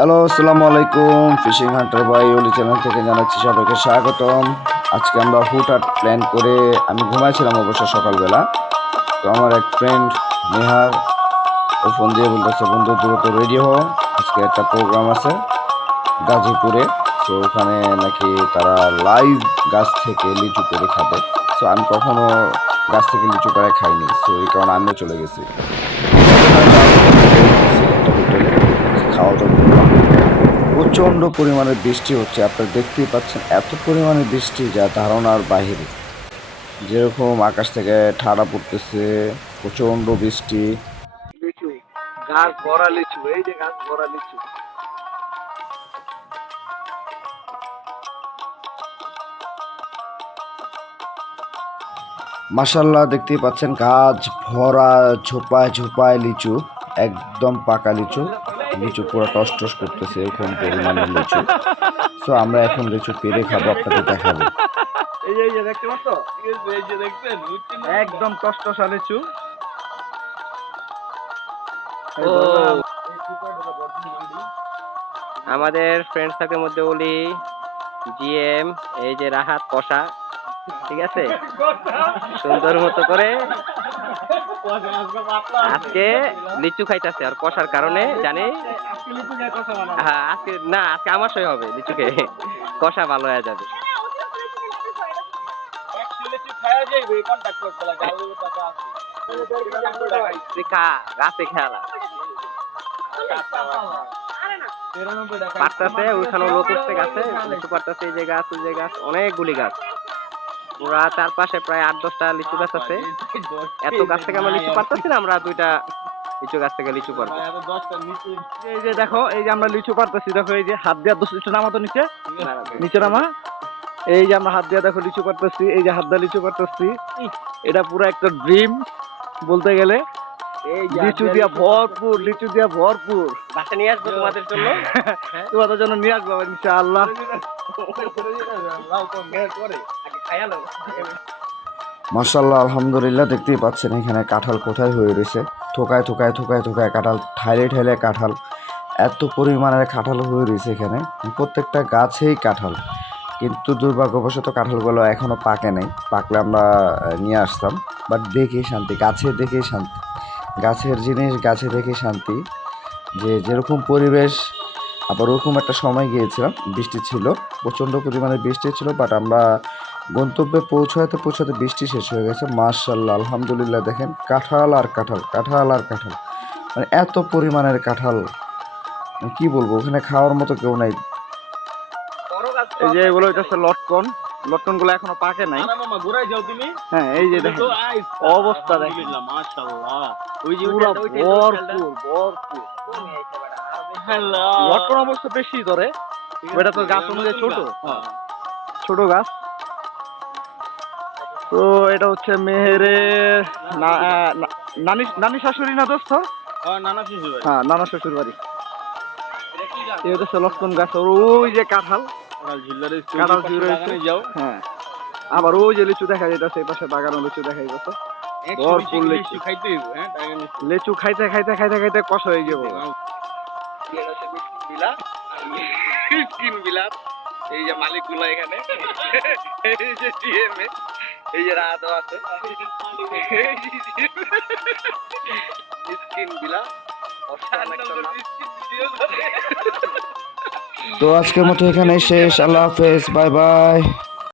Hello আসসালামু আলাইকুম fishing hunter by Oli channel থেকে জানাচ্ছি সবাইকে স্বাগতম। আজকে আমরা হুটহাট প্ল্যান করে আমি ঘুমাইছিলাম অবশ্য সকালবেলা। তো আমার এক ফ্রেন্ড নেহার, ও ফোন দিয়ে বলতেছে, বন্ধু, দ্রুত রেডি হও। আজকে একটা প্রোগ্রাম আছে গাজীপুরে। তো ওখানে নাকি তারা লাইভ গাছ থেকে লিচু করে খাবে। তো আমি কখনো গাছ থেকে লিচু করে খাইনি। তো এই কারণে আমিও চলে গেছি। খাওয়া দাওয়া করলাম প্রচণ্ড পরিমাণে বৃষ্টি হচ্ছে আপনারা দেখতেই পাচ্ছেন এত পরিমাণে বৃষ্টি যা ধারণার বাহিরে। যেরকম আকাশ থেকে ঠাড়া পড়তেছে প্রচণ্ড বৃষ্টি। গাছ ভরা লিচু এই যে গাছ ভরা লিচু। মাসাল্লাহ দেখতেই পাচ্ছেন গাছ ভরা ঝোপায় ঝোপায় লিচু একদম পাকা লিচু। লিচু পুরো টস টস করতেছে এরকম পরিমাণে লিচু সো আমরা এখন লিচু পেরে খাব আপনাদের দেখাবো। এই যে এই দেখতে পাচ্ছ? এই যে দেখছেন? একদম টসটসা লিচু ও। আমাদের ফ্রেন্ড সার্কেলের মধ্যে ওলি জিএম এই যে রাহাত কষা ঠিক আছে? সুন্দর মতো করে আজকে লিচু খাইতেছে আর কষার কারণে জানি হ্যাঁ আজকে না, আজকে আমার সই হবে লিচু খেয়ে কষা ভালো হয়ে যাবে। পারতাছে ওইখানে লোক উঠছে গাছে, লিচু পারতাছে, এই যে গাছ, ওই যে গাছ, অনেকগুলি গাছ। পুরা চারপাশে প্রায় আট দশটা লিচু গাছ আছে। এত গাছ থেকে আমরা লিচু পারতাছি না আমরা দুইটা লিচু গাছ থেকে লিচু পারব। এই যে দেখো এই যে আমরা লিচু পারতেছি দেখো এই যে হাত দিয়ে দশ লিচু নামা তো নিচে। নিচে নামা। এই যে আমরা হাত দিয়ে দেখো লিচু পারতেছি এই যে হাত দিয়ে লিচু পারতেছি। এটা পুরো একটা ড্রিম বলতে গেলে। লিচু দিয়া ভরপুর লিচু দিয়া ভরপুর। বাসা নিয়ে আসব তোমাদের জন্য? তোমাদের জন্য নিয়ে আসব ইনশাআল্লাহ। মার্শাল্লাহ আলহামদুলিল্লাহ, দেখতেই পাচ্ছেন এখানে কাঁঠাল কোথায় হয়ে রয়েছে। থোকায় থোকায় থোকায় থোকায় কাঁঠাল, ঠাইলে ঠাইলে কাঁঠাল। এত পরিমাণের কাঁঠাল হয়ে রয়েছে এখানে। প্রত্যেকটা গাছেই কাঁঠাল। কিন্তু দুর্ভাগ্যবশত কাঁঠালগুলো এখনও পাকে নাই। পাকলে আমরা নিয়ে আসতাম। বাট দেখে শান্তি, গাছে দেখে শান্তি। গাছের জিনিস, গাছে দেখে শান্তি। যে যেরকম পরিবেশ, আবার ওরকম একটা সময় গিয়েছিলাম। বৃষ্টি ছিল, প্রচণ্ড পরিমাণে বৃষ্টি ছিল বাট আমরা গন্তব্যে পৌঁছাতে পৌঁছাতে বৃষ্টি শেষ হয়ে গেছে। মার্শাল্লাহ আলহামদুলিল্লাহ দেখেন কাঁঠাল আর কাঁঠাল কাঁঠাল আর কাঁঠাল। মানে এত পরিমাণের কাঁঠাল মানে কি বলব ওখানে খাওয়ার মতো কেউ নাই। এই যে এগুলো লটকন লটকনগুলো এখনও পাকে নাই। হ্যাঁ এই যে দেখেন অবস্থা দেখেন। ওই যে ভরপুর ভরপুর। লটকন অবশ্য বেশি ধরে ওইটা তো গাছ অনুযায়ী ছোট। ছোট গাছ। তো এটা হচ্ছে মেহেরের না- নানি নানি শাশুড়ি না দোস্ত? হ্যাঁ নানা শ্বশুর বাড়ি এই হচ্ছে লটকন গাছ ওই যে কাঁঠাল। কাঁঠাল রয়েছে হ্যাঁ। আবার ওই যে লিচু দেখা যাইতেছে এই পাশে বাগানো লিচু দেখা যাইতেছে। ভরপুর লিচু। খাইতে খাইতে খাইতে খাইতে কষ হয়ে যাব এই যে মালিকগুলো এখানে। এই যে জিএম এই যে রাত আছে। স্কিন বিলা। তো আজকের মতো এখানে শেষ। আল্লাহ হাফেজ, বাই বাই।